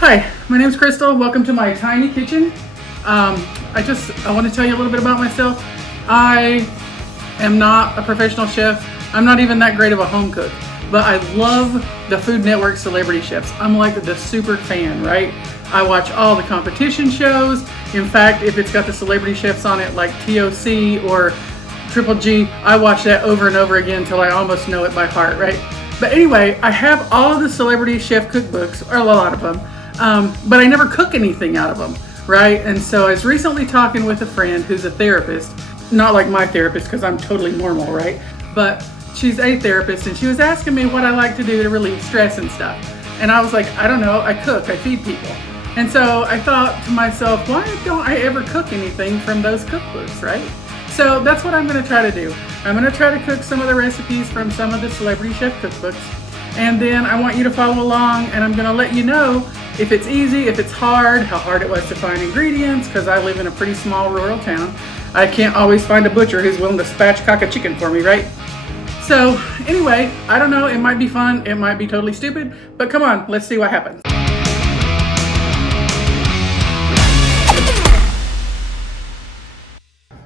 Hi, my name is Crystal. Welcome to my tiny kitchen. I want to tell you a little bit about myself. I am not a professional chef. I'm not even that great of a home cook, but I love the Food Network celebrity chefs. I'm like the super fan, right? I watch all the competition shows. In fact, if it's got the celebrity chefs on it like TOC or Triple G, I watch that over and over again until I almost know it by heart, right? But anyway, I have all of the celebrity chef cookbooks, or a lot of them, but I never cook anything out of them, right? And so I was recently talking with a friend who's a therapist, not like my therapist because I'm totally normal, right? But she's a therapist, and she was asking me what I like to do to relieve stress and stuff. And I was like, I don't know, I cook, I feed people. And so I thought to myself, why don't I ever cook anything from those cookbooks, right? So that's what I'm going to try to do. I'm going to try to cook some of the recipes from some of the celebrity chef cookbooks. And then I want you to follow along, and I'm going to let you know if it's easy, if it's hard, how hard it was to find ingredients, because I live in a pretty small rural town. I can't always find a butcher who's willing to spatchcock a chicken for me, right? So anyway, I don't know, it might be fun, it might be totally stupid, but come on, let's see what happens.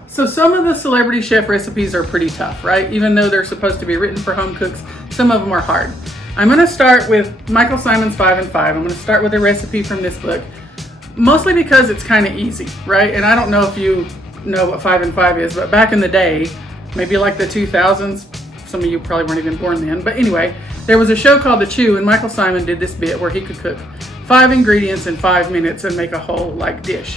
So some of the celebrity chef recipes are pretty tough, right? Even though they're supposed to be written for home cooks, some of them are hard. I'm gonna start with Michael Symon's 5 and 5. I'm gonna start with a recipe from this book, mostly because it's kind of easy, right? And I don't know if you know what 5 and 5 is, but back in the day, maybe like the 2000s, some of you probably weren't even born then, but anyway, there was a show called The Chew, and Michael Symon did this bit where he could cook 5 ingredients in 5 minutes and make a whole like dish.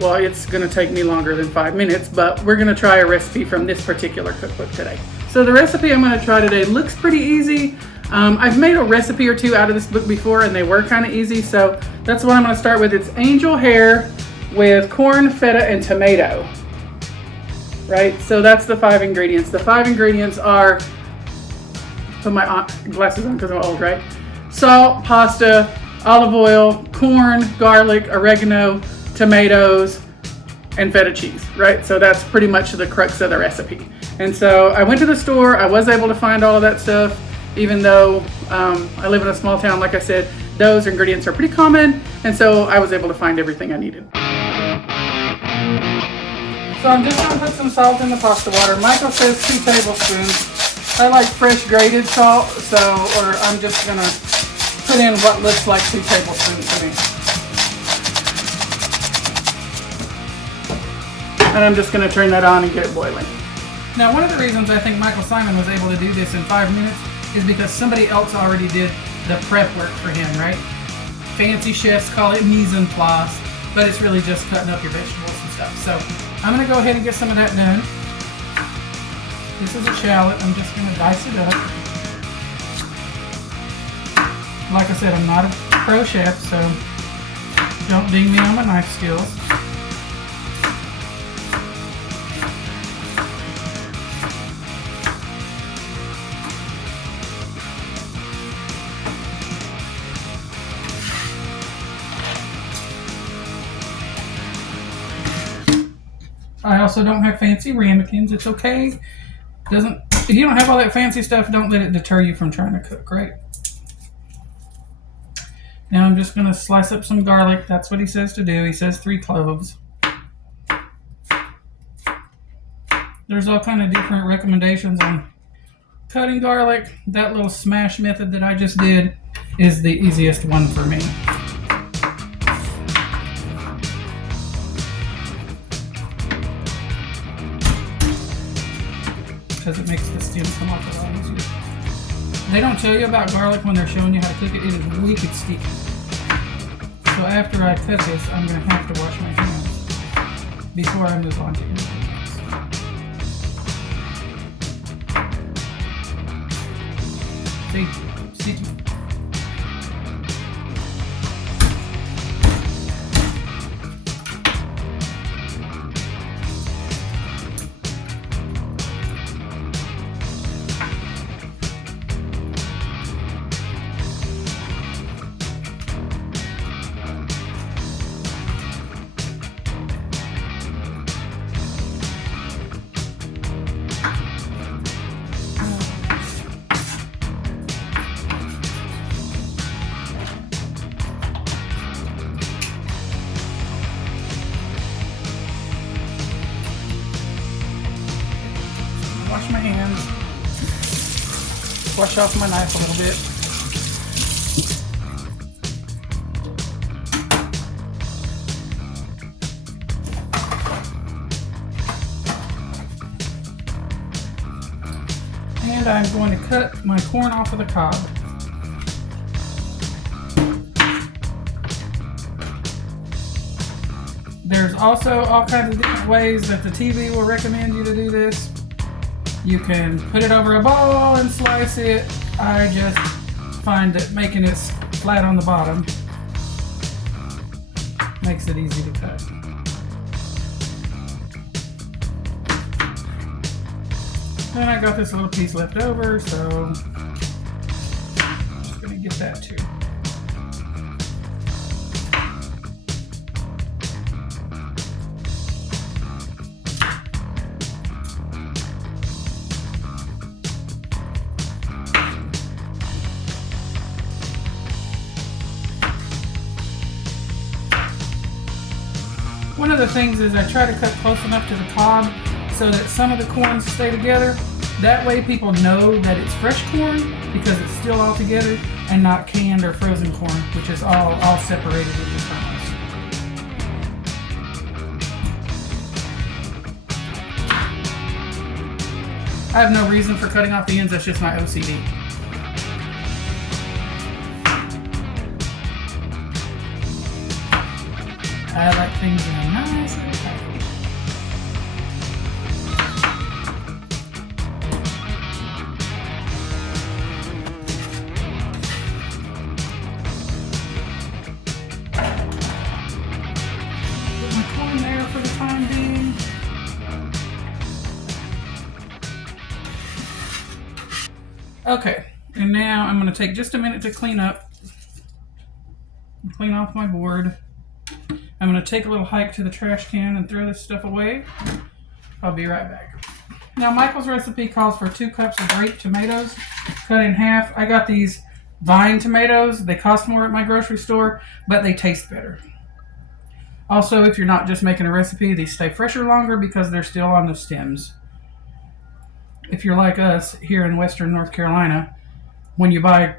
Well, it's gonna take me longer than 5 minutes, but we're gonna try a recipe from this particular cookbook today. So the recipe I'm gonna try today looks pretty easy. I've made a recipe or two out of this book before, and they were kind of easy, so that's what I'm gonna start with. It's angel hair with corn, feta, and tomato. Right, so that's the 5 ingredients. The 5 ingredients are, put my glasses on because I'm old, right? Salt, pasta, olive oil, corn, garlic, oregano, tomatoes, and feta cheese, right? So that's pretty much the crux of the recipe. And so I went to the store, I was able to find all of that stuff, even though I live in a small town, like I said, those ingredients are pretty common, and so I was able to find everything I needed. So I'm just gonna put some salt in the pasta water. Michael says 2 tablespoons. I like fresh grated salt, or I'm just gonna put in what looks like 2 tablespoons to me. And I'm just going to turn that on and get it boiling. Now, one of the reasons I think Michael Symon was able to do this in 5 minutes is because somebody else already did the prep work for him, right? Fancy chefs call it mise en place, but it's really just cutting up your vegetables and stuff. So I'm going to go ahead and get some of that done. This is a shallot. I'm just going to dice it up. Like I said, I'm not a pro chef, so don't ding me on my knife skills. I also don't have fancy ramekins. It's okay. If you don't have all that fancy stuff, don't let it deter you from trying to cook, right? Now I'm just going to slice up some garlic. That's what he says to do. He says 3 cloves. There's all kind of different recommendations on cutting garlic. That little smash method that I just did is the easiest one for me. Because it makes the stem come off a lot easier. They don't tell you about garlic when they're showing you how to cook it. It is wicked sticky. So after I cut this, I'm going to have to wash my hands before I move on to anything else. See? Sticky. flush off my knife a little bit. And I'm going to cut my corn off of the cob. There's also all kinds of different ways that the TV will recommend you to do this. You can put it over a bowl and slice it. I just find that making it flat on the bottom makes it easy to cut. Then I got this little piece left over, so I'm just going to get that too. One of the things is I try to cut close enough to the cob so that some of the corns stay together. That way people know that it's fresh corn because it's still all together and not canned or frozen corn, which is all separated into kernels. I have no reason for cutting off the ends, that's just my OCD. I like things in a nice little package. Put my corn there for the time being. Okay, and now I'm going to take just a minute to clean up. Clean off my board. I'm going to take a little hike to the trash can and throw this stuff away. I'll be right back. Now Michael's recipe calls for 2 cups of grape tomatoes cut in half. I got these vine tomatoes. They cost more at my grocery store, but they taste better. Also, if you're not just making a recipe, these stay fresher longer because they're still on the stems. If you're like us here in western North Carolina, when you buy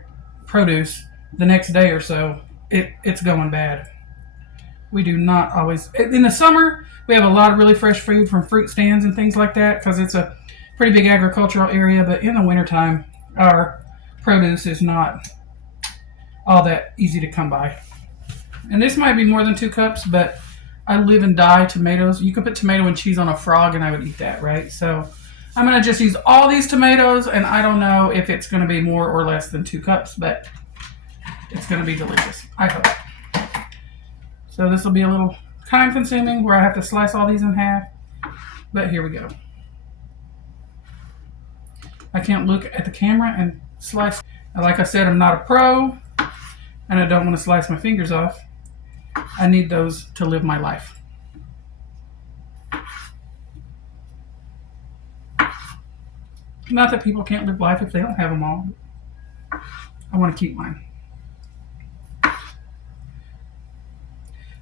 produce the next day or so, it's going bad. We do not always. In the summer, we have a lot of really fresh food from fruit stands and things like that because it's a pretty big agricultural area. But in the wintertime, our produce is not all that easy to come by. And this might be more than 2 cups, but I live and die tomatoes. You could put tomato and cheese on a frog and I would eat that, right? So I'm going to just use all these tomatoes, and I don't know if it's going to be more or less than 2 cups, but it's going to be delicious. I hope. So this will be a little time consuming where I have to slice all these in half, but here we go. I can't look at the camera and slice. Like I said, I'm not a pro and I don't want to slice my fingers off. I need those to live my life. Not that people can't live life if they don't have them all. I want to keep mine.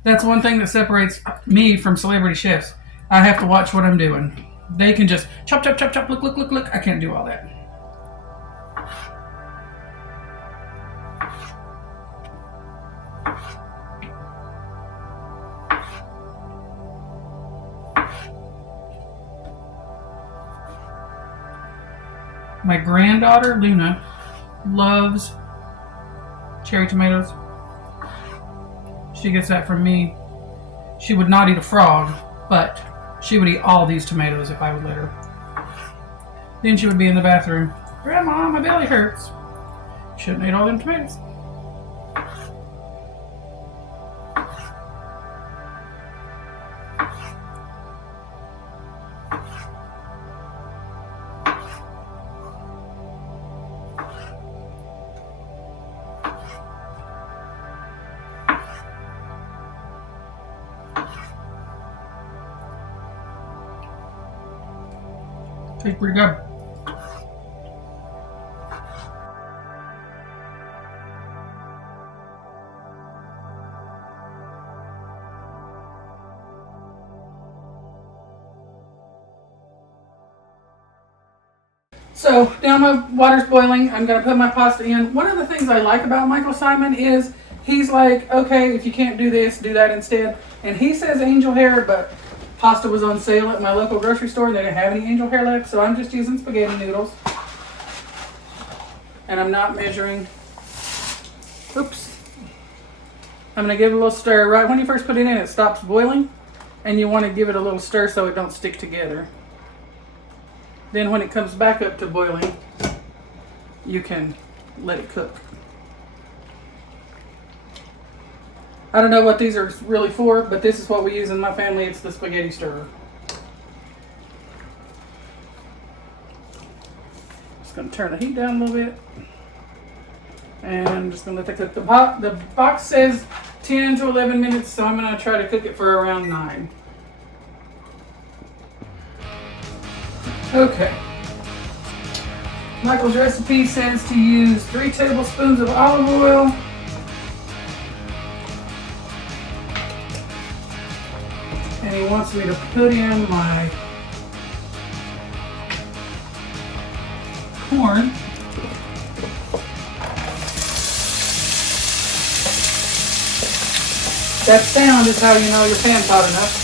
That's one thing that separates me from celebrity chefs. I have to watch what I'm doing. They can just chop, chop, chop, chop, look, look, look, look. I can't do all that. My granddaughter, Luna, loves cherry tomatoes. She gets that from me. She would not eat a frog, but she would eat all these tomatoes if I would let her. Then she would be in the bathroom. Grandma, my belly hurts. Shouldn't eat all them tomatoes. Tastes pretty good. So now my water's boiling. I'm going to put my pasta in. One of the things I like about Michael Symon is he's like, okay, if you can't do this, do that instead. And he says angel hair, but pasta was on sale at my local grocery store and they didn't have any angel hair left. So I'm just using spaghetti noodles. And I'm not measuring. Oops. I'm going to give it a little stir. Right when you first put it in, it stops boiling. And you want to give it a little stir so it don't stick together. Then when it comes back up to boiling, you can let it cook. I don't know what these are really for, but this is what we use in my family. It's the spaghetti stirrer. Just going to turn the heat down a little bit. And I'm just going to let that cook. The box says 10 to 11 minutes, so I'm going to try to cook it for around 9. Okay. Michael's recipe says to use 3 tablespoons of olive oil. And he wants me to put in my corn. That sound is how you know your pan's hot enough.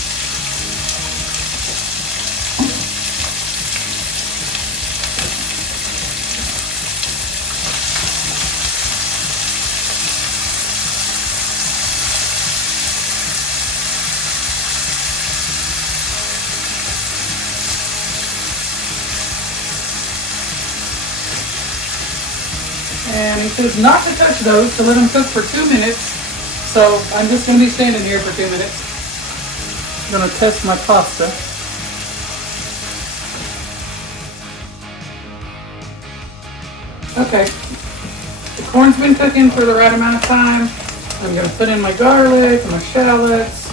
And he says not to touch those, to let them cook for 2 minutes. So I'm just going to be standing here for 2 minutes. I'm going to test my pasta. Okay, the corn's been cooking for the right amount of time. I'm going to put in my garlic and my shallots.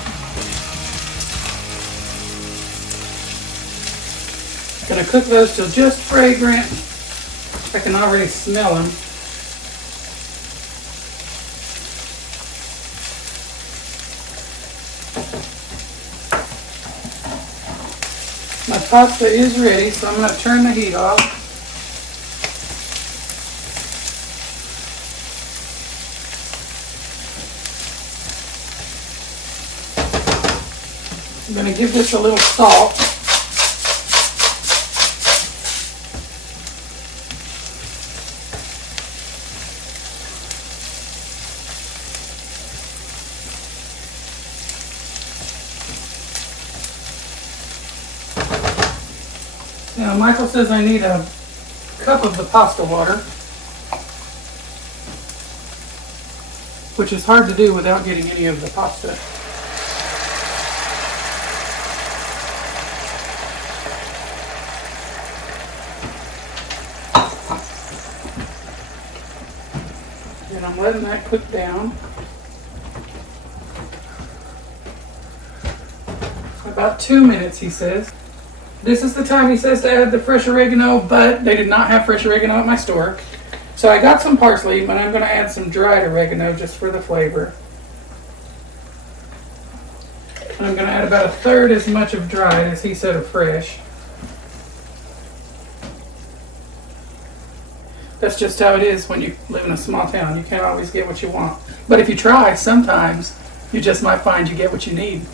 I'm going to cook those till just fragrant. I can already smell them. My pasta is ready, so I'm going to turn the heat off. I'm going to give this a little salt. Now, Michael says I need a cup of the pasta water, which is hard to do without getting any of the pasta. And I'm letting that cook down. About 2 minutes, he says. This is the time he says to add the fresh oregano, but they did not have fresh oregano at my store. So I got some parsley, but I'm going to add some dried oregano just for the flavor. And I'm going to add about 1/3 as much of dried as he said of fresh. That's just how it is when you live in a small town. You can't always get what you want. But if you try, sometimes you just might find you get what you need.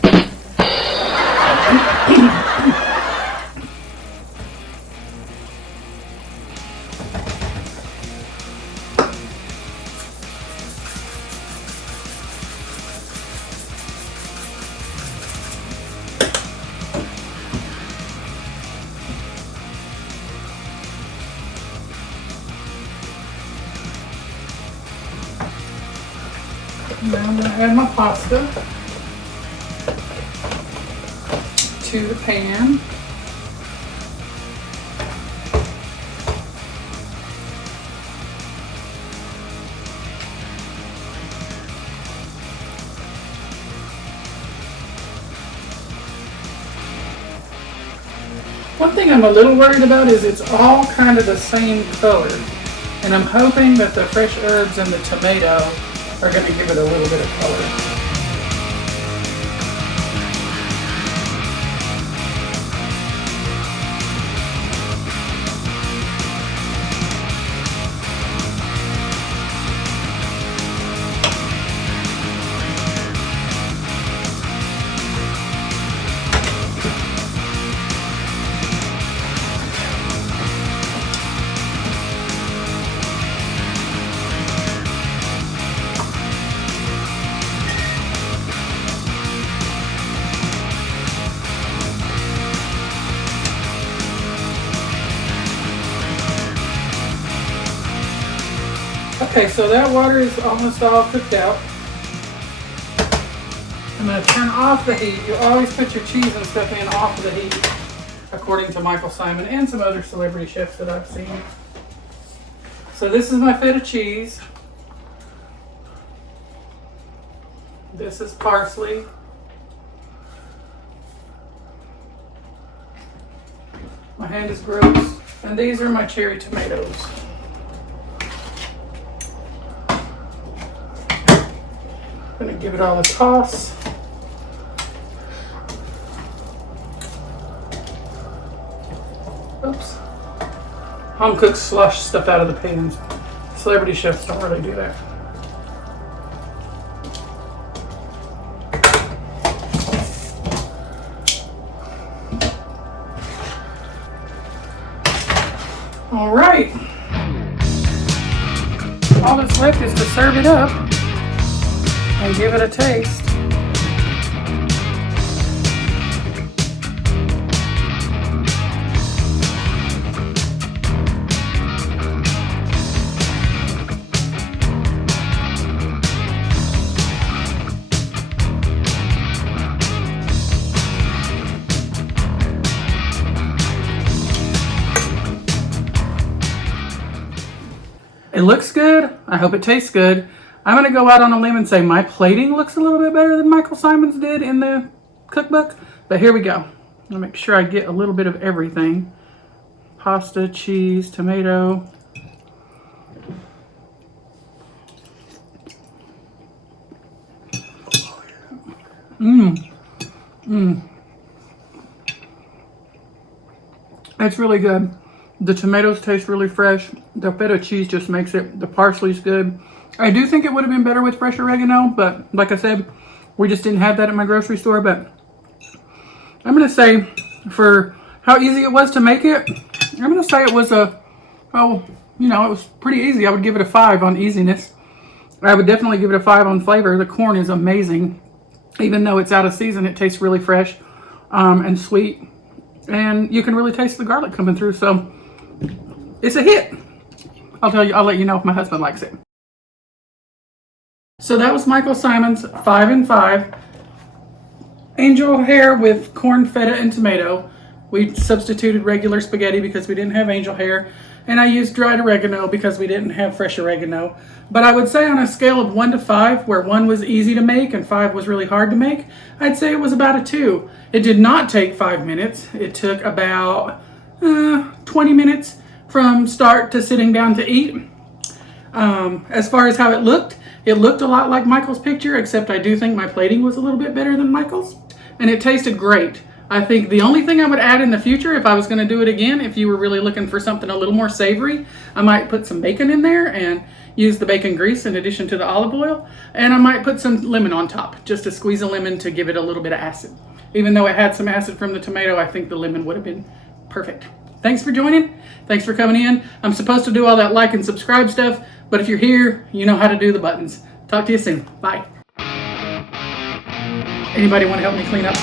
Now I'm going to add my pasta to the pan. One thing I'm a little worried about is it's all kind of the same color. And I'm hoping that the fresh herbs and the tomato are going to give it a little bit of color. Okay, so that water is almost all cooked out. I'm going to turn off the heat. You always put your cheese and stuff in off the heat, according to Michael Symon and some other celebrity chefs that I've seen. So this is my feta cheese. This is parsley. My hand is gross. And these are my cherry tomatoes. I'm gonna give it all a toss. Oops. Home cooks slush stuff out of the pans. Celebrity chefs don't really do that. All right. All that's left is to serve it up and give it a taste. It looks good. I hope it tastes good. I'm going to go out on a limb and say my plating looks a little bit better than Michael Symon's did in the cookbook. But here we go. I'll make sure I get a little bit of everything. Pasta, cheese, tomato. It's really good. The tomatoes taste really fresh. The feta cheese just makes it. The parsley's good. I do think it would have been better with fresh oregano, but like I said, we just didn't have that at my grocery store. But I'm going to say, for how easy it was to make it, I'm going to say it was it was pretty easy. I would give it a 5 on easiness. I would definitely give it a 5 on flavor. The corn is amazing. Even though it's out of season, it tastes really fresh and sweet. And you can really taste the garlic coming through. So it's a hit. I'll let you know if my husband likes it. So that was Michael Symon's 5 and 5. Angel hair with corn, feta, and tomato. We substituted regular spaghetti because we didn't have angel hair. And I used dried oregano because we didn't have fresh oregano. But I would say on a scale of 1 to 5, where 1 was easy to make and 5 was really hard to make, I'd say it was about a 2. It did not take 5 minutes. It took about 20 minutes from start to sitting down to eat. As far as how it looked a lot like Michael's picture, except I do think my plating was a little bit better than Michael's. And it tasted great. I think the only thing I would add in the future, if I was going to do it again, if you were really looking for something a little more savory, I might put some bacon in there and use the bacon grease in addition to the olive oil. And I might put some lemon on top, just to squeeze a lemon to give it a little bit of acid. Even though it had some acid from the tomato, I think the lemon would have been perfect. Thanks for joining. Thanks for coming in. I'm supposed to do all that like and subscribe stuff, but if you're here, you know how to do the buttons. Talk to you soon. Bye. Anybody want to help me clean up?